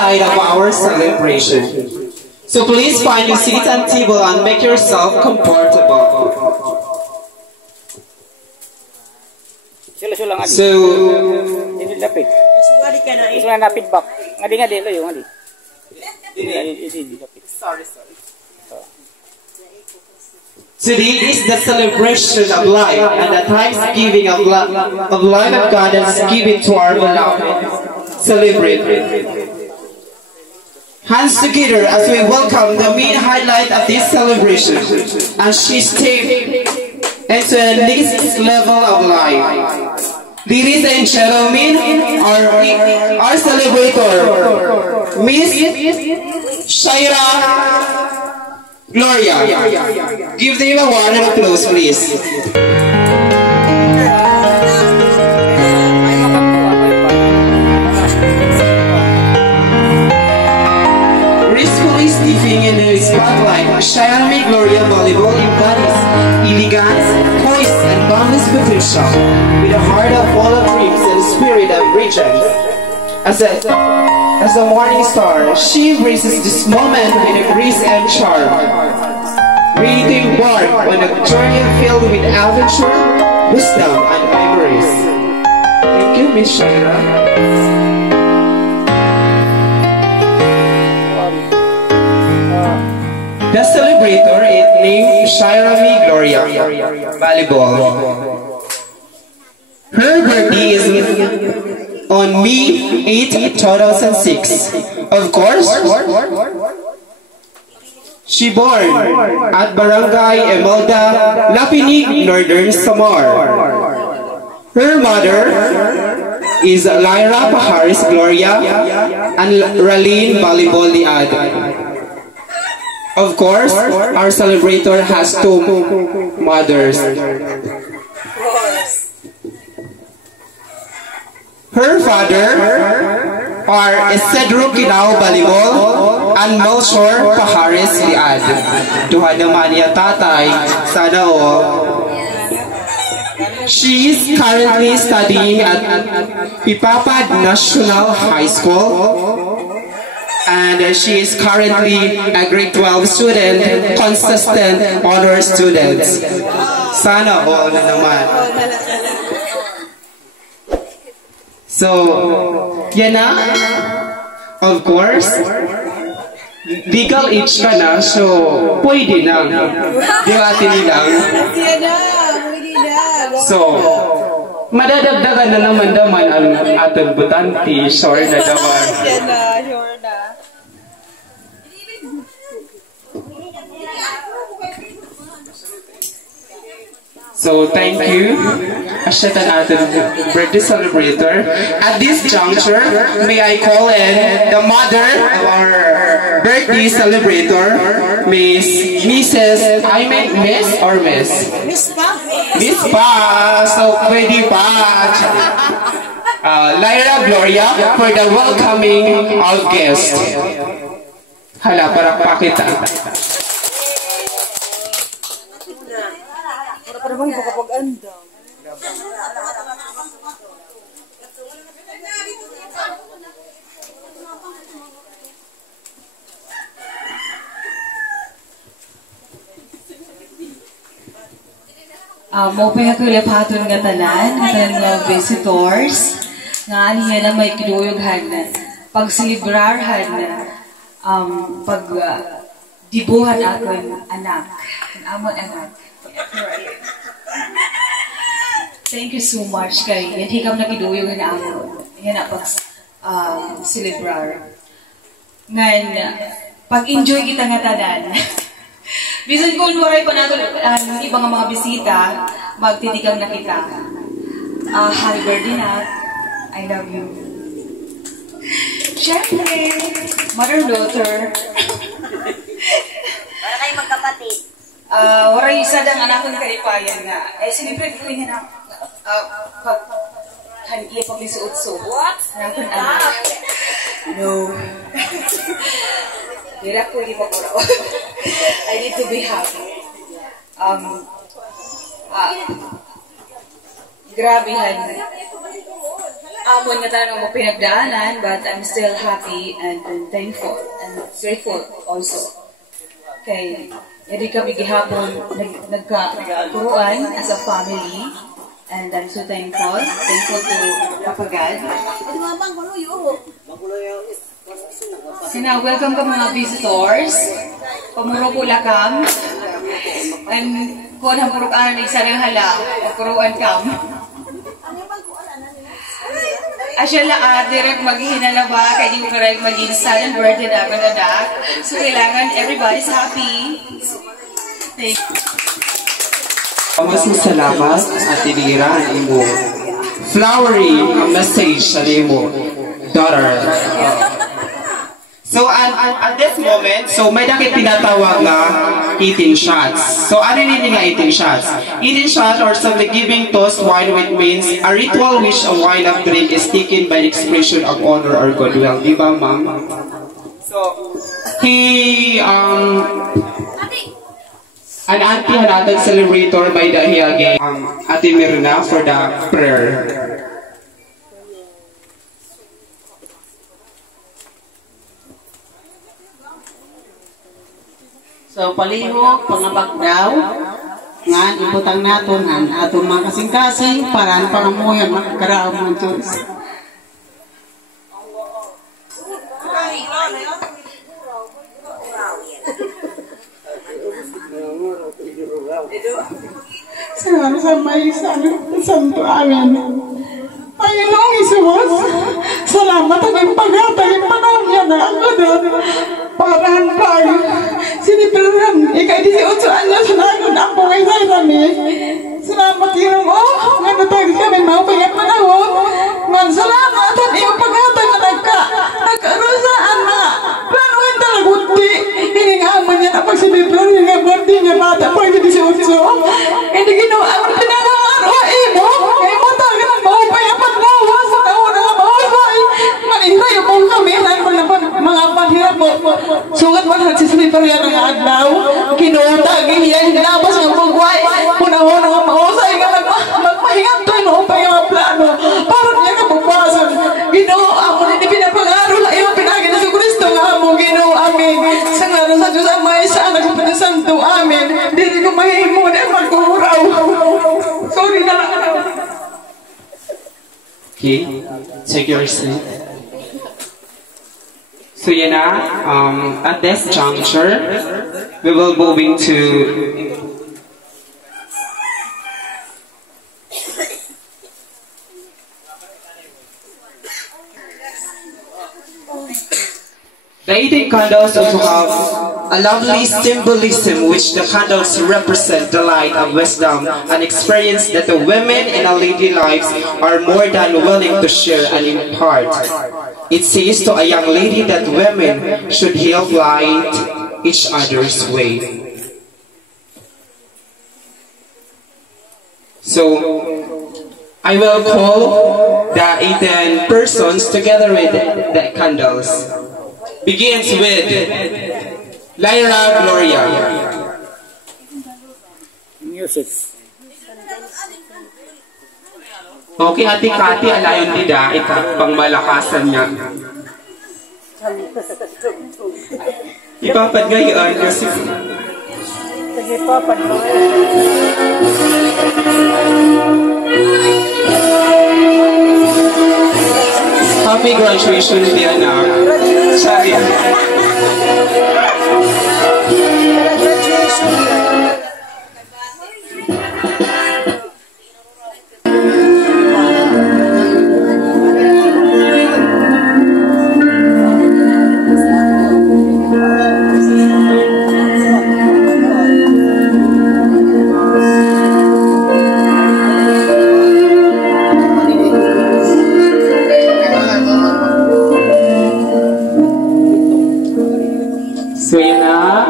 highlight of our celebration. So please find your seat and table and make yourself comfortable. So, today is the celebration of life and the thanksgiving of life of God that is given to our beloved. Celebrate. Hands together as we welcome the main highlight of this celebration, and she stepped into the next level of life. Ladies and gentlemen, our celebrator, Miss Shaira Gloria. Give them a round of applause, please. In the spotlight, Shaira Gloria volleyball embodies elegance, poise, and boundless potential, with a heart full of dreams and a spirit of brilliance. As a morning star, she embraces this moment with a grace and charm, ready to embark on a journey filled with adventure, wisdom, and memories. Thank you, Miss Shaira. The celebrator is named Shaira Gloria Volleyball. Her birthday is on May 8, 2006. Of course, she born at Barangay Emelda, Lapinig, Northern Samar. Her mother is Lyra Paharis Gloria and Raline Volleyball Liad. Of course, our celebrator has two mothers. Her father are Cedro Kinao Volleyball and Melchor Pahares Liad. Duha naman niya tatay, sana o. She is currently studying at Pipapad National High School. And she is currently a grade 12 student, consistent honor student. Sana all na naman. So, yan na. Of course, legal age ka na, so pwede na. Di ba tinilang? So, madadagdagan na naman ang atong butanti, sure na naman. So thank you, Ashatan Atin birthday celebrator. At this juncture, may I call in the mother of our birthday celebrator, Mrs. I mean Miss or Miss? Miss Pa. Miss Pa. So pwede pa. Lyra Gloria for the welcoming of guests. Hala, parang pakita. Para bang kapag-anda. Mo pa ko lepaton nga tanan, nga visitors, nga niya na may kiduyoghan na pagsilibrarhan na pag dibuhan akong anak, ang amon anak. Thank you so much kay yan hikam na kiduyog na ako. Yan na pag celebrar. Ngan pag-enjoy kita nga tanan. Bisan kung waray pa nato ibang mga bisita, magtitikam na kita. Happy birthday na. I love you. Siyempre, mother-daughter. Para kayo magkapatid. Waray isa dang anak ng kalipayan nga. Celebrate ko niya na iya paglisuot-so. What? Anak ng anak. No. Hirap ko hindi magkuraw. I need to be happy. Grabe han. amon nga tanong mo pinagdaanan, but I'm still happy and thankful and grateful also. Kay, hindi kami gihapon nagkakuruan as a family, and I'm so thankful to Papa God. Sina, welcome ka mga visitors. Pamuro po lakam. And kung ang purukaan, isa rin hala, puruan kam. Asya direct maghihinala ba, kaya di mo correct maging silent birthday na ako na dak. So, kailangan everybody's happy. Thank you. Maraming salamat at tinira ang imo flowery message sa imo daughter. So at this moment, so may dakit tinatawag na 18 shots. So ano nini nga 18 shots? 18 shots or simply giving toast wine, which means a ritual which a wine of drink is taken by expression of honor or goodwill. Di ba, ma'am? So an auntie natin celebrator by the Hiyagi, Ate Mirna for the prayer. So palihog, pangabak daw, ngan ibutang nato ngan atong mga kasing-kasing para pangamuyan makakaraw mga Diyos. Salamat sa may santo amin. Panginoong Isus, salamat ang ipaghatag ang panahon niya na ako doon. Parahan tayo. Sinipiran, ikay 18 anyos na ako na ang pungay sa'yo namin. Salamat yun mo. Nga natagin kami maupay ang panahon. Man, salamat ang iyong paghatag na nagkarusaan mga planuhin talagunti. Hiningaman niya na pagsinipran, hiningaman niya bata pag 18. Hindi ginawa ang pinangaro, imo. Imo talaga ng maupay ang panahon sa taon na maupay. Manintay mo kami, mga panhirap mo. Sungat man sa sisipar yan ang adlaw. Kinuta, gihiyan, hinabas ng bugway. Punahon ang mausay ka magpahingat to, maupay ang plano. Para niya ka magpasan. Ginoo, ako hindi pinapangaro na iyong pinagin na sa Kristo nga mo. Ginoo, amin. Sa ngaro sa Diyos ang may sa anak sa Santo, amin. Dili ko mahimo na magkuraw. Sorry na lang. Okay, take your seat. So yan na, at this juncture, we will moving to the 18 candles also have a lovely symbolism which the candles represent the light of wisdom and experience that the women in our lady lives are more than willing to share and impart. It says to a young lady that women should help light each other's way. So, I will call the 18 persons together with the candles. Begins with Lyra Gloria. Music. Okay, Ate Kati, alayon nila, pangmalakasan niya. Ipapad ngayon kasi... Sige po, Happy graduation, Diana. Sorry. So yun na,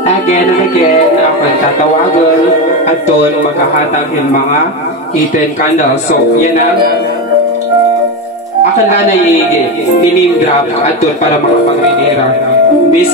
again and again, ako tatawagan at doon magkakatag yung mga 18 candles. So yan na, akin na i-name drop at doon para makapag-renera. Miss...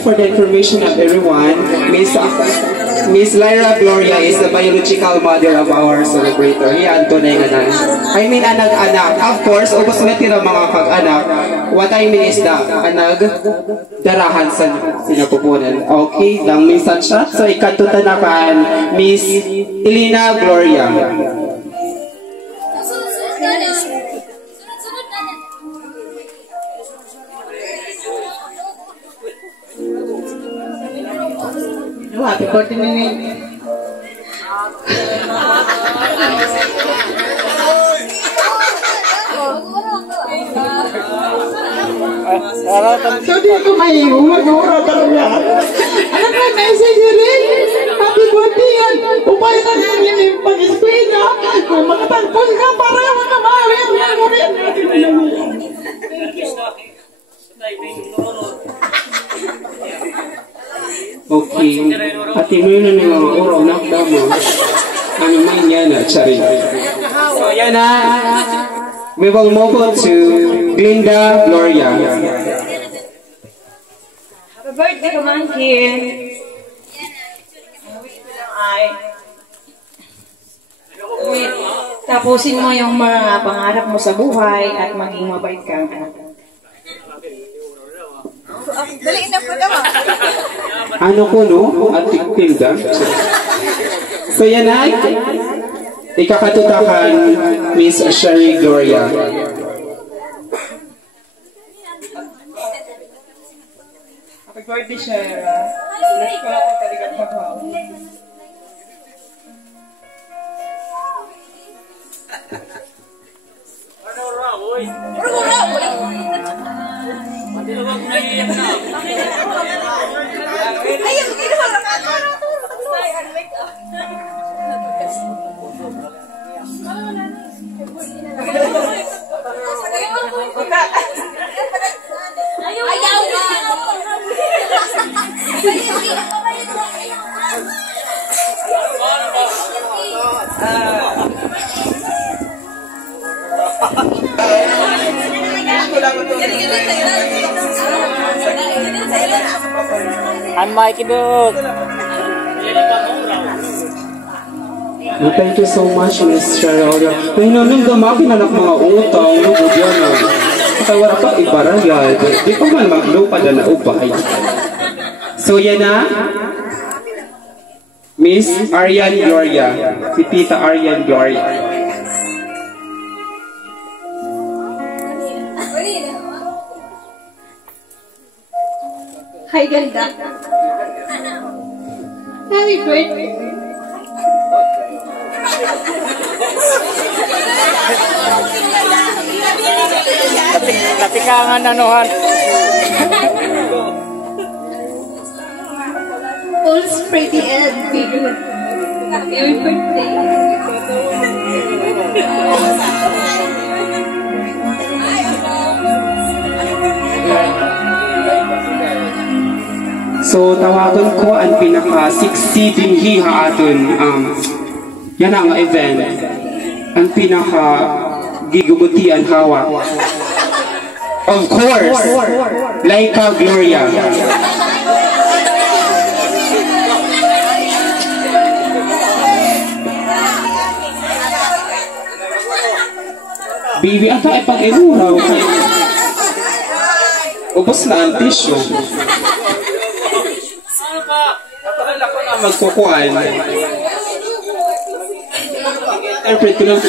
for the information of everyone, Miss Lyra Gloria is the biological mother of our celebrator. Yan, tunay nga na. I mean, anak-anak. Of course, ubos nga tira mga kag-anak. What I mean is darahan sa sinapupunan. Okay, lang minsan siya. So, ikatutanakan, Miss Elena Gloria. Happy birthday, Nini. So, di ko maiiwan. Mag-ura talaga. Alam mo, message rin. Happy birthday yan. Upay na rin yung pag-eskwina. Kung makatagpon ka, para mga mawin. Okay. At inunan ng mga uraw na mo. Ano man yan at sorry. So yan na. We will move on to Glinda Gloria. Happy birthday, Kamangkin. Tapusin mo yung mga pangarap mo sa buhay at maging mabait kang anak. Dali na po naman. Ano ko no? At Glinda. So yan na. Ikakatutakan Miss Sherry Gloria. Happy birthday, Shara. Let's go natin talagang paghaw. Mike Duk. Thank you so much, Miss Cheryl. May nung gamakin anak mga utang, lugod yan. Kaya wala pa ibarayad. Di pa man maglupa na naubay. So yan na. Miss Arian Gloria. Si Tita Arian Gloria. Hi, ganda. Happy birthday. Tapi kangen anuhan. All's pretty and big. Happy birthday. So tawagan ko ang pinaka-succeeding hiha aton yan ang event. Ang pinaka-gigubutian hawak. Of course, Laika Gloria. Baby, ata ay pag-inuraw. Ubos na ang tissue. Magkukuhan. Interpret ko lang.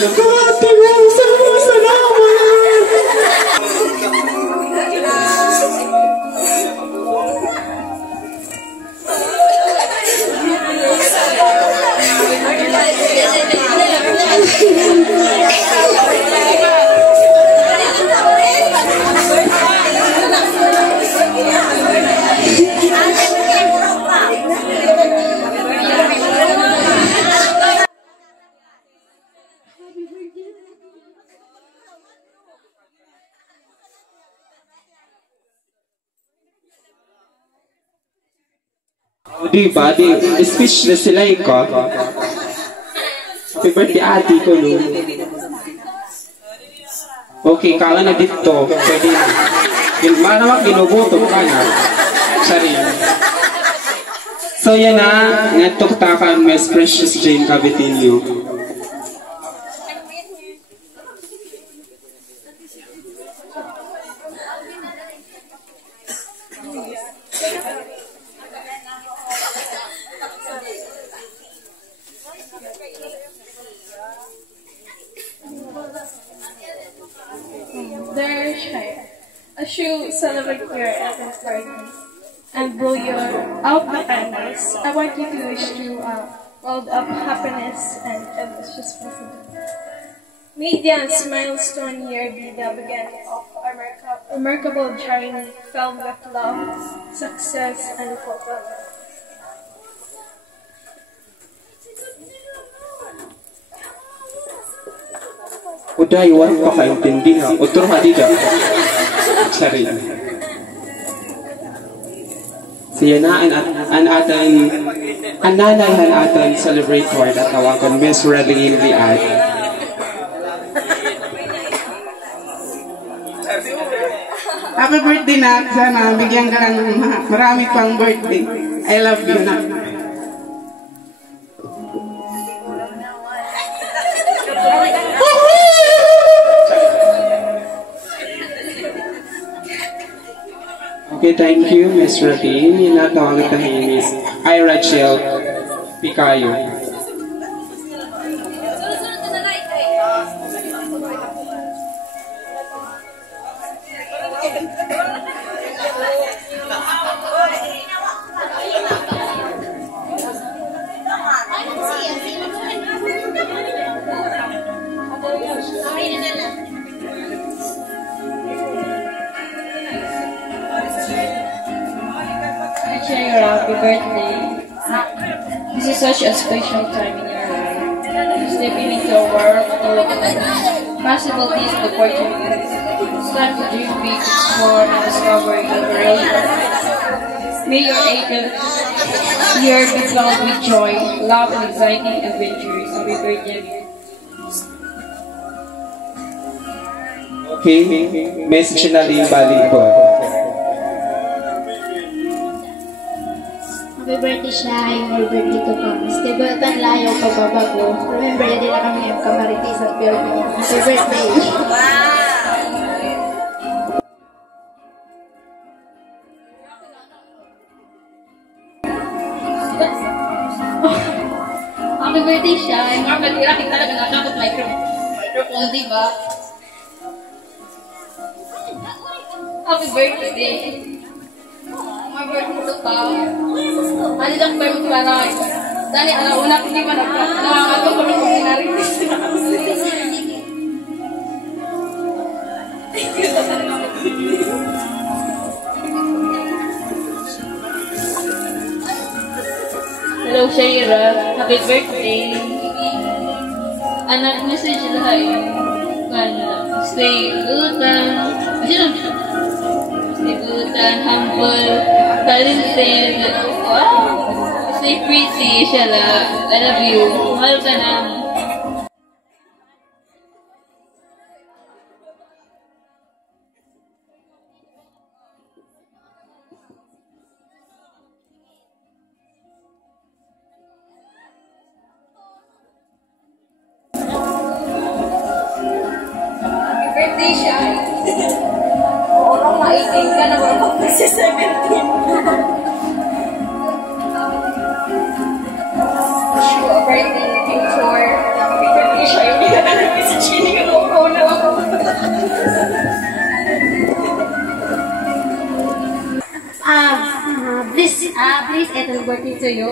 Diba? Speechless sila ko. Happy birthday ate ko no. Okay, kala na dito. Pwede na. Manamak ginugutom ka na. Sorry. So yan na, ngatok takan Miss Precious Jane Cabitillo. There, as you celebrate your Advent party and blow out the candles, I want you to wish you a world of happiness and ambitious possible. May this milestone year be the beginning of a remarkable journey filled with love, success, and fulfillment. Uday, wala pa kaintindi nga. Utro ka di ka. Sorry. Siya na an nanay atan celebrate hard at tawagan Miss Redeline Liad. Happy birthday na. Sana bigyan ka ng marami pang birthday. I love you na. Okay, thank you, Miss Radine. Hinatawag ito ni Miss Irachel Picayo. Happy birthday. This is such a special time in your life. You're stepping into a world full of possibilities and opportunities. It's time to dream big, explore, and discover your world. May your 80th year be filled with joy, love, and exciting adventures. Happy birthday. Okay, message na rin balik po. Happy birthday Shai, more birthday to come. Stable tan layo pagbabago. Remember, yan nila kami yung Kamaritis at Purple. Happy birthday! Happy birthday Shai. More birthday lang kita talaga nakakot microphone, di ba? Happy birthday! More birthday to come. Ano lang ba yung parang? Dani, una ko di ba nakakato ko rin kung sinaritis. Hello, Shaira. Happy birthday. Anak message lahat. Stay good and humble, talented. Wow! Stay pretty, Shala. I love you. Mahal ka na. Happy birthday, Shai. Orang maiting ka na wala pa si 17. Wish you a birthday future. Happy birthday, Shai. Hindi ka na namin si Chini ka na ako. Please, etong birthday to you.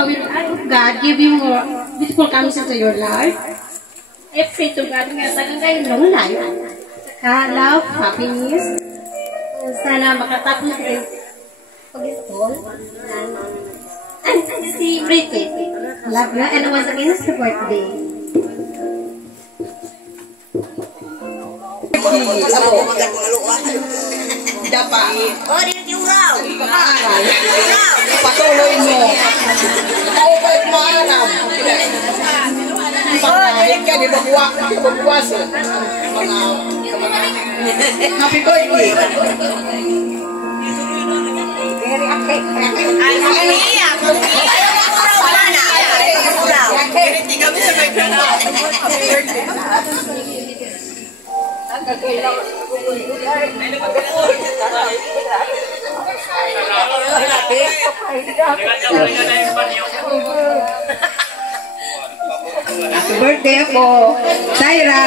Will God give you more beautiful comings into your life? I pray to God nga tagang kayo long life. Saka love, happiness. Sana makatapos kayo pag-school. And si Bridget. Love na. And once again, it's her birthday. Dapat. Oh, di nag-iuraw. Patuloy mo. Ikaw ba'y maalam? Pagkahit ka, di ba buwasan? Mga Happy birthday. Happy birthday po, Tyra.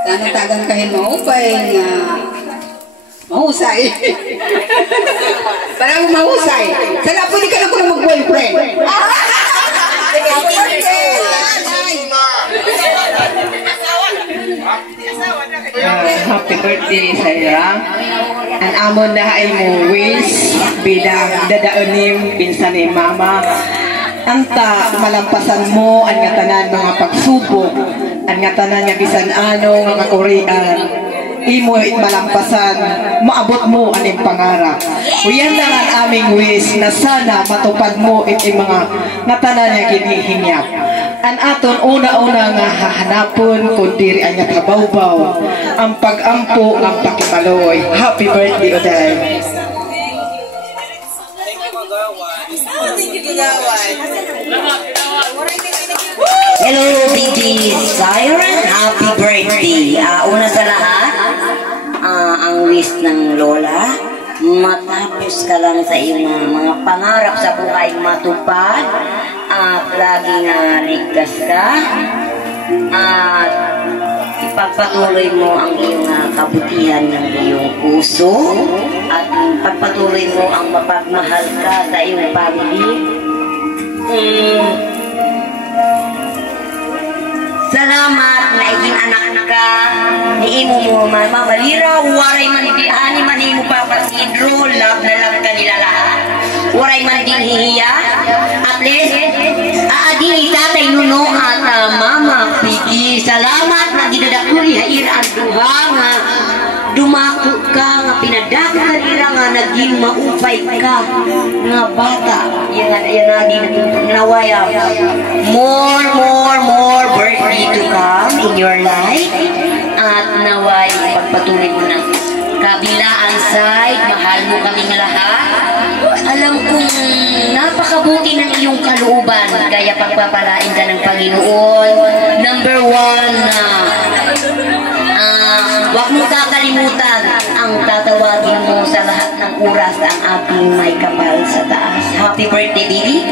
Tanong-tagang kayo maupay nga mahusay. Parang mahusay. Sana pwede ka na ko na mag-boyfriend. Happy birthday! Happy birthday, Tyra. Ang amon na ay mo wish bilang dadaunim pinsan ni Mama. Anta malampasan mo ang nga tanan mga pagsubok, ang nga tanan nga bisan ano nga kakurian. Imo malampasan, maabot mo aning pangarap. Uyan lang ang aming wish na sana matupad mo iti mga nga tanan nga ginihinyap. An aton una-una nga hahanapon kung diri ang nga kabawbaw, ang pag-ampo ng pakimaloy. Happy birthday, Oday. Hello, DJ Siren. Happy birthday. Una sa lahat, ang wish ng Lola, matapos ka lang sa iyong mga pangarap sa buhay matupad at laging ligtas ka at ipagpatuloy mo ang iyong kabutihan ng iyong puso at pagpatuloy mo ang mapagmahal ka sa iyong family. Salamat na iging anak ka ni imo mo mamalira, waray man ibiani man imo papasidro, love na love ka nila lahat. Waray man din hihiya, at least aadini tatay Nuno at Mama Piggy. Salamat na dinadakuli haira ang duha nga dumako ka nga pinadako ka ira nga naging maupay ka nga bata. Yan na din nawaya. More birthday to come in your life at naway pagpatuloy mo ng kabilaan side. Mahal mo kaming lahat. Alam kong napakabuti ng iyong kalooban, kaya pagpapalain ka ng Panginoon. Number 1, wag mo kakalimutan ang tatawagin mo sa lahat ng oras ang ating may kapal sa taas. Happy birthday, baby.